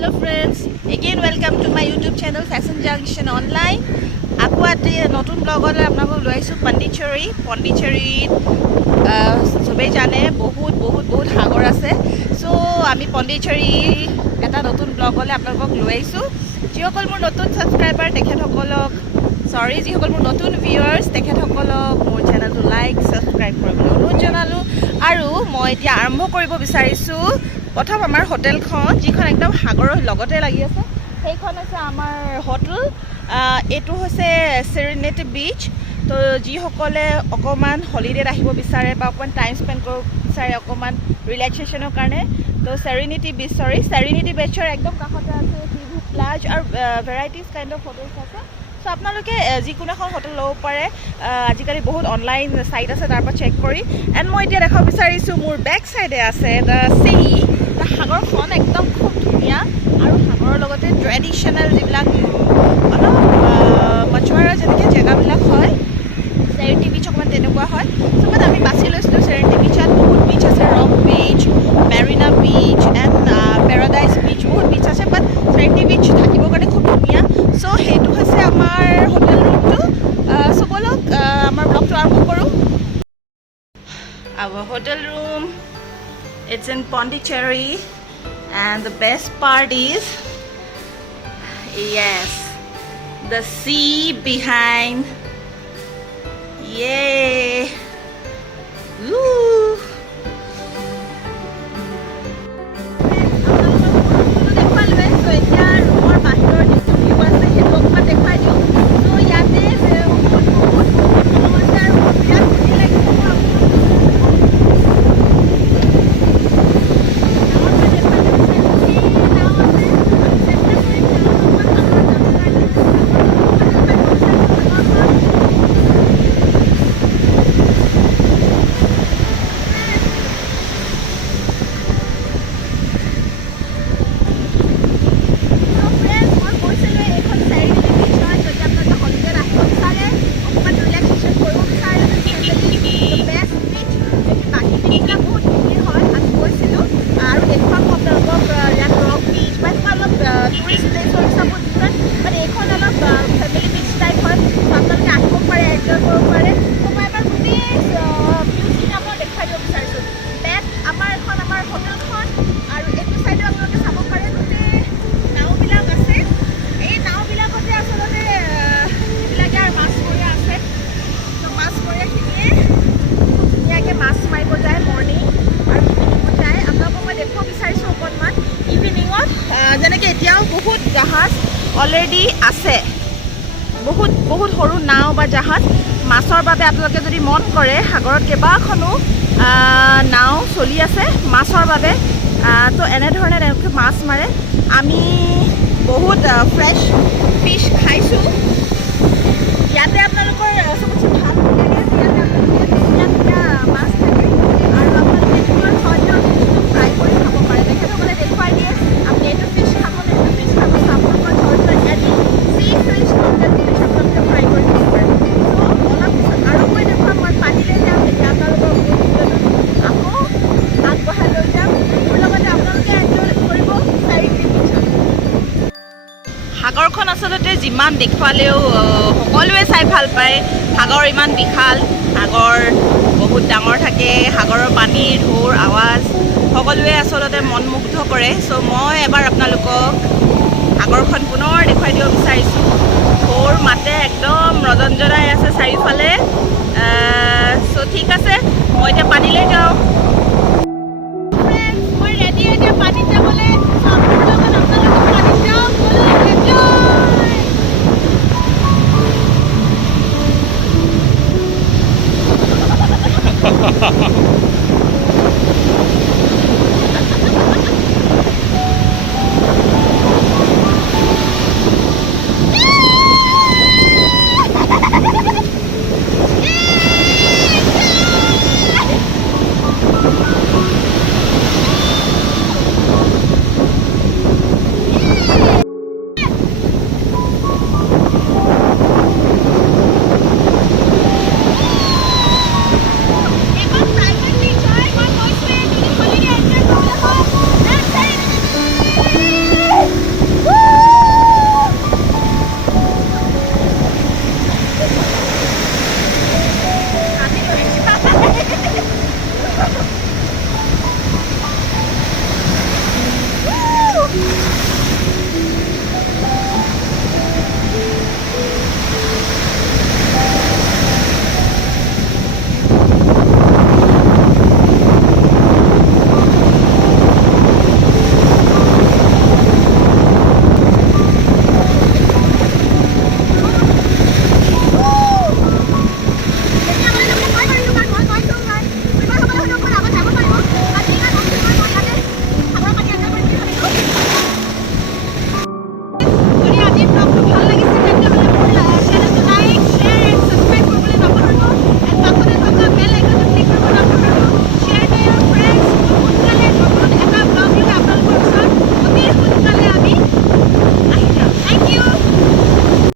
Hello friends, again welcome to my YouTube channel Fashion Junction Online. Aku ati notun blog ole apnalok loi aisu Pondicherry sobe jane bahut hagor ase. So ami Pondicherry eta notun blog ole apnalok loi aisu. Jihokol mur notun subscriber tekhethokolok sorry jihokol mur notun viewers tekhethokolok mur channel to like subscribe koribole onurod janalu aru moi etia arambho koribo bisarisu প্ৰথম আমাৰ হোটেলখন যিখন একদম সাগৰৰ লগতে লাগি আছে সেইখন আছে আমাৰ হোটেল এটো হৈছে Serenity বিচ তো যিসকলে অকমান হলিডে আহিব বিচাৰে বা অকমান টাইম স্পেন্ড কৰিব বিচাৰে অকমান ৰিলেক্সেশনৰ কাৰণে তো Serenity বিচৰ একদম কাষতে আছে টিভি প্লাজ আৰু ভেৰাইটিজ কাইন্ড অফ হোটেলছ আছে সো আপোনালোকে যিকোনো এখন হোটেল লব পাৰে আজিকালি বহুত অনলাইন সাইট আছে তাৰ পৰা চেক কৰি এন্ড মই এতিয়া দেখাব বিচাৰিছো মোৰ বেক সাইডে আছে দা সি সাগৰখন একদম খুব ধুনীয়া আৰু সাগৰৰ লগতে ট্ৰেডিশনাল যিবিলাক অলপ মছৱাৰা যেনেকৈ জেগাবিলাক হয় Serenity বিচ অকমান তেনেকুৱা হয় সো মানে আমি বাছি লৈছিলো Serenity বিচত বহুত বিচ আছে ৰক বিচ মেৰিনা বিচ এণ্ড পেৰাডাইজ বিচ বহুত বিচ আছে বাট Serenity বিচ থাকিব কাৰণে খুব ধুনীয়া সো সেইটো হৈছে আমাৰ হোটেল ৰুমটো সো বলক আমাৰ ব্লগটো আৰম্ভ কৰোঁ our hotel room it's in Pondicherry and the best part is yes the sea behind yay woo জাহাজ অলৰেডি আছে বহুত সৰু নাও বা জাহাজ মাছৰ বাবে আপোনালোকে যদি মন কৰে সাগৰত কেবাখনো নাও চলি আছে মাছৰ বাবে তো এনে ধৰণে তেওঁলোকে মাছ মাৰে আমি বহুত ফ্ৰেছ ফিশ খাইছো ইয়াতে আপোনালোকৰ সবচে ভাল লাগে মাছ থাকে আৰু আপোনালোকে কিছুমান সহজে ফ্ৰাই কৰি খাব পাৰে তেখেতসকলে দেখুৱাই দিয়ে আপুনি এইটো ফিশ খাব সাগৰখন আচলতে যিমান দেখুৱালেও সকলোৱে চাই ভাল পায় সাগৰ ইমান বিশাল সাগৰ বহুত ডাঙৰ থাকে সাগৰৰ পানীৰ ঢৌৰ আৱাজ সকলোৱে আচলতে মনমুগ্ধ কৰে সো মই এবাৰ আপোনালোকক সাগৰখন পুনৰ দেখুৱাই দিব বিচাৰিছোঁ ঢৌৰ মাতে একদম ৰজনজনাই আছে চাৰিওফালে সো ঠিক আছে মই এতিয়া পানীলৈ যাওঁ মই ৰেডি এতিয়া পানীত যাবলৈ